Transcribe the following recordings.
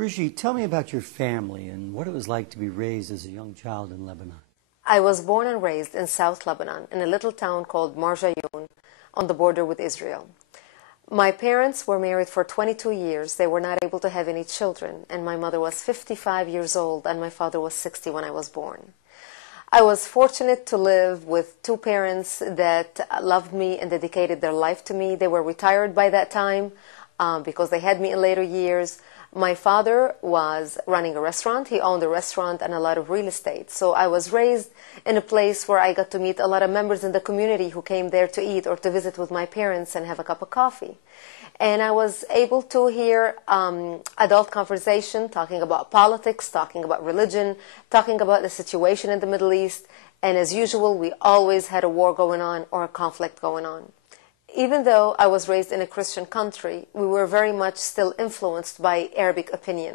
Brigitte, tell me about your family and what it was like to be raised as a young child in Lebanon. I was born and raised in South Lebanon, in a little town called Marjayoun, on the border with Israel. My parents were married for 22 years. They were not able to have any children, and my mother was 55 years old, and my father was 60 when I was born. I was fortunate to live with two parents that loved me and dedicated their life to me. They were retired by that time because they had me in later years. My father was running a restaurant. He owned a restaurant and a lot of real estate. So I was raised in a place where I got to meet a lot of members in the community who came there to eat or to visit with my parents and have a cup of coffee. And I was able to hear adult conversation, talking about politics, talking about religion, talking about the situation in the Middle East. And as usual, we always had a war going on or a conflict going on. Even though I was raised in a Christian country, we were very much still influenced by Arabic opinion.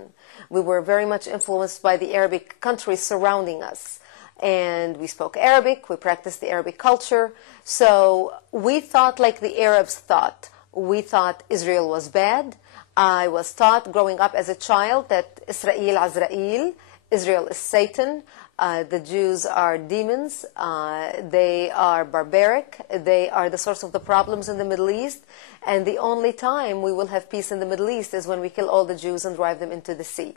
We were very much influenced by the Arabic countries surrounding us. And we spoke Arabic, we practiced the Arabic culture. So we thought like the Arabs thought. We thought Israel was bad. I was taught growing up as a child that Israel Azrael, Israel is Satan. The Jews are demons. They are barbaric. They are the source of the problems in the Middle East. And the only time we will have peace in the Middle East is when we kill all the Jews and drive them into the sea.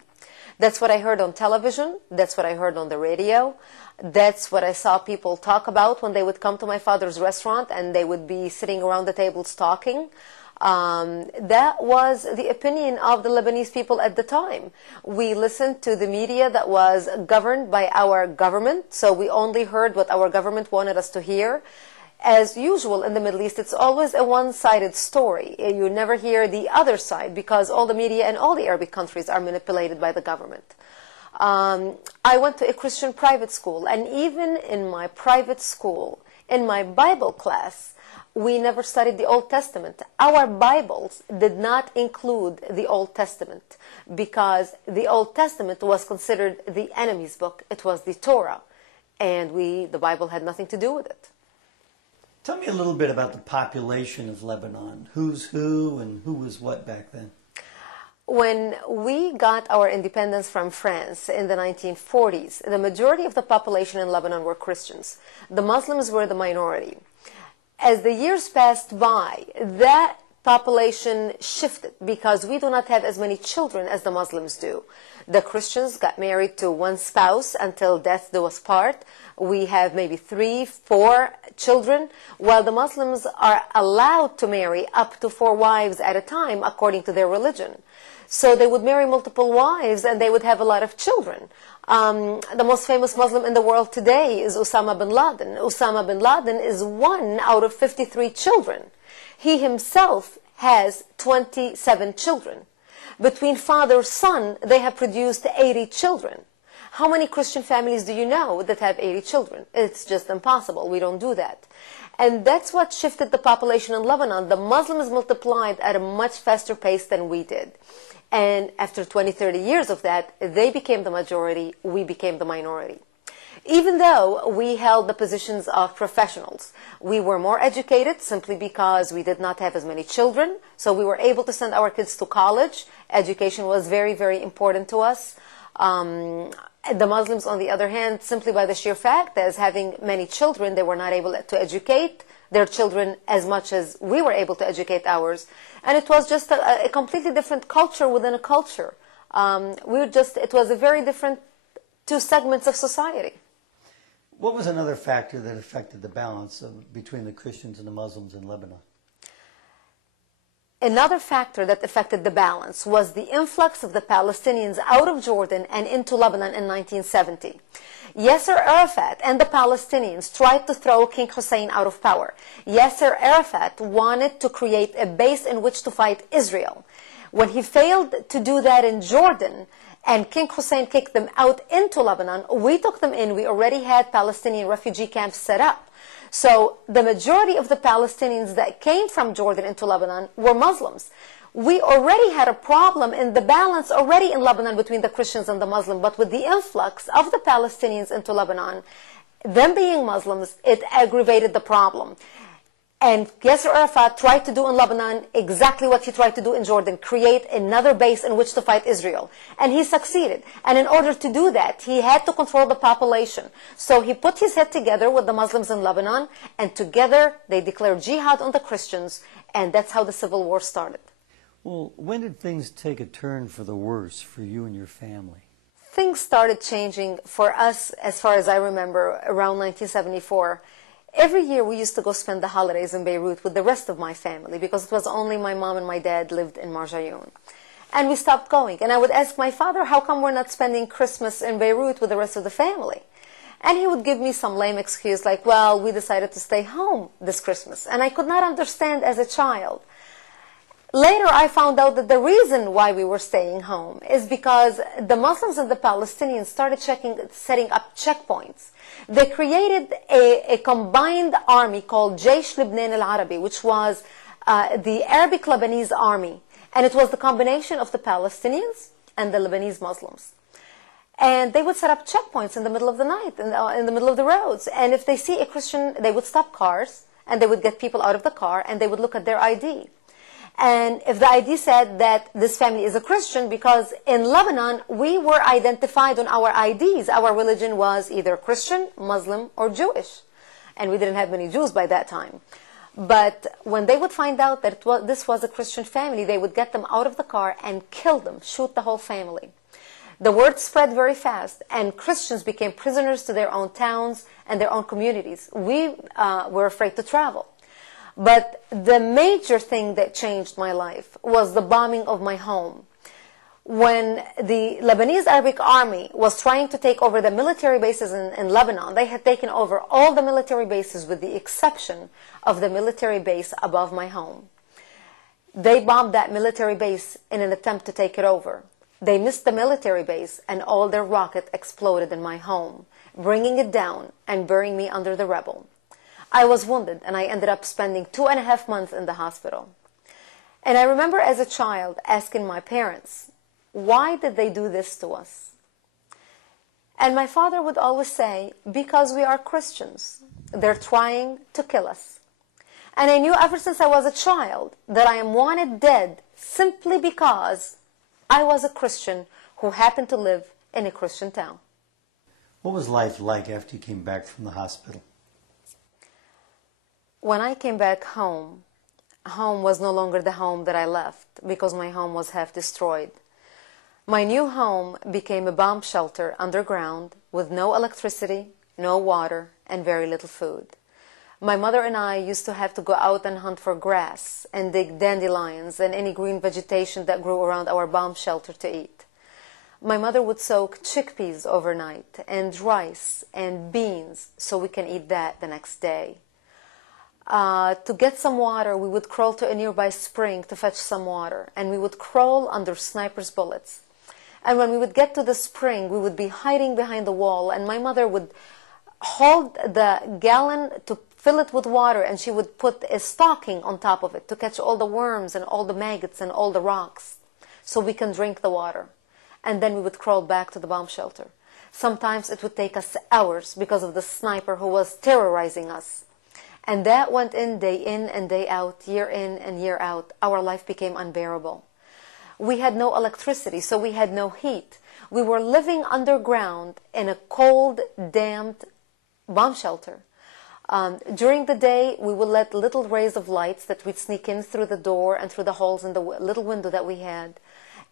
That's what I heard on television. That's what I heard on the radio. That's what I saw people talk about when they would come to my father's restaurant and they would be sitting around the tables talking. That was the opinion of the Lebanese people at the time. We listened to the media that was governed by our government, so we only heard what our government wanted us to hear. As usual in the Middle East, it's always a one-sided story. You never hear the other side because all the media in all the Arabic countries are manipulated by the government. I went to a Christian private school, and even in my private school, in my Bible class, we never studied the Old Testament. Our Bibles did not include the Old Testament because the Old Testament was considered the enemy's book. It was the Torah, and the Bible had nothing to do with it. Tell me a little bit about the population of Lebanon. Who's who and who was what back then? When we got our independence from France in the 1940s, the majority of the population in Lebanon were Christians. The Muslims were the minority. As the years passed by, that population shifted because we do not have as many children as the Muslims do. The Christians got married to one spouse until death do us part. We have maybe 3, 4 children, while the Muslims are allowed to marry up to 4 wives at a time according to their religion. So they would marry multiple wives and they would have a lot of children. The most famous Muslim in the world today is Osama bin Laden. Osama bin Laden is 1 out of 53 children. He himself has 27 children. Between father and son, they have produced 80 children. How many Christian families do you know that have 80 children? It's just impossible. We don't do that. And that's what shifted the population in Lebanon. The Muslims multiplied at a much faster pace than we did. And after 20, 30 years of that, they became the majority, we became the minority. Even though we held the positions of professionals, we were more educated simply because we did not have as many children. So we were able to send our kids to college. Education was very, very important to us. The Muslims, on the other hand, simply by the sheer fact as having many children, they were not able to educate their children as much as we were able to educate ours. And it was just a completely different culture within a culture. It was a very different 2 segments of society. What was another factor that affected the balance between the Christians and the Muslims in Lebanon? Another factor that affected the balance was the influx of the Palestinians out of Jordan and into Lebanon in 1970. Yasser Arafat and the Palestinians tried to throw King Hussein out of power. Yasser Arafat wanted to create a base in which to fight Israel. When he failed to do that in Jordan, and King Hussein kicked them out into Lebanon, we took them in. We already had Palestinian refugee camps set up. So the majority of the Palestinians that came from Jordan into Lebanon were Muslims. We already had a problem in the balance already in Lebanon between the Christians and the Muslims, but with the influx of the Palestinians into Lebanon, them being Muslims, it aggravated the problem. And Yasser Arafat tried to do in Lebanon exactly what he tried to do in Jordan, create another base in which to fight Israel. And he succeeded. And in order to do that, he had to control the population. So he put his head together with the Muslims in Lebanon, and together they declared jihad on the Christians, and that's how the Civil War started. Well, when did things take a turn for the worse for you and your family? Things started changing for us, as far as I remember, around 1974. Every year we used to go spend the holidays in Beirut with the rest of my family, because it was only my mom and my dad lived in Marjayoun. And we stopped going. And I would ask my father, how come we're not spending Christmas in Beirut with the rest of the family? And he would give me some lame excuse like, well, we decided to stay home this Christmas. And I could not understand as a child. Later, I found out that the reason why we were staying home is because the Muslims and the Palestinians started setting up checkpoints. They created a combined army called Jaysh Lebanon al-Arabi, which was the Arabic Lebanese army. And it was the combination of the Palestinians and the Lebanese Muslims. And they would set up checkpoints in the middle of the night, in the middle of the roads. And if they see a Christian, they would stop cars, and they would get people out of the car, and they would look at their ID. And if the ID said that this family is a Christian, because in Lebanon, we were identified on our IDs. Our religion was either Christian, Muslim, or Jewish. And we didn't have many Jews by that time. But when they would find out that this was a Christian family, they would get them out of the car and kill them, shoot the whole family. The word spread very fast, and Christians became prisoners to their own towns and their own communities. We were afraid to travel. But the major thing that changed my life was the bombing of my home. When the Lebanese Arabic army was trying to take over the military bases in Lebanon, they had taken over all the military bases with the exception of the military base above my home. They bombed that military base in an attempt to take it over. They missed the military base, and all their rockets exploded in my home, bringing it down and burying me under the rubble. I was wounded, and I ended up spending 2.5 months in the hospital. And I remember as a child asking my parents, why did they do this to us? And my father would always say, because we are Christians. They're trying to kill us. And I knew ever since I was a child that I am wanted dead simply because I was a Christian who happened to live in a Christian town. What was life like after you came back from the hospital? When I came back home, home was no longer the home that I left, because my home was half destroyed. My new home became a bomb shelter underground with no electricity, no water, and very little food. My mother and I used to have to go out and hunt for grass and dig dandelions and any green vegetation that grew around our bomb shelter to eat. My mother would soak chickpeas overnight and rice and beans so we can eat that the next day. To get some water, we would crawl to a nearby spring to fetch some water, and we would crawl under snipers' bullets. And when we would get to the spring, we would be hiding behind the wall, and my mother would hold the gallon to fill it with water, and she would put a stocking on top of it to catch all the worms and all the maggots and all the rocks so we can drink the water. And then we would crawl back to the bomb shelter. Sometimes it would take us hours because of the sniper who was terrorizing us. And that went in and day out, year in and year out. Our life became unbearable. We had no electricity, so we had no heat. We were living underground in a cold, damp bomb shelter. During the day, we would let little rays of lights that we'd sneak in through the door and through the holes in the little window that we had.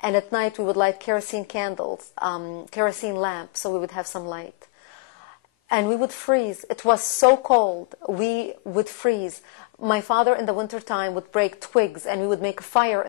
And at night, we would light kerosene candles, kerosene lamps, so we would have some light. And we would freeze. It was so cold. We would freeze. My father in the wintertime would break twigs, and we would make a fire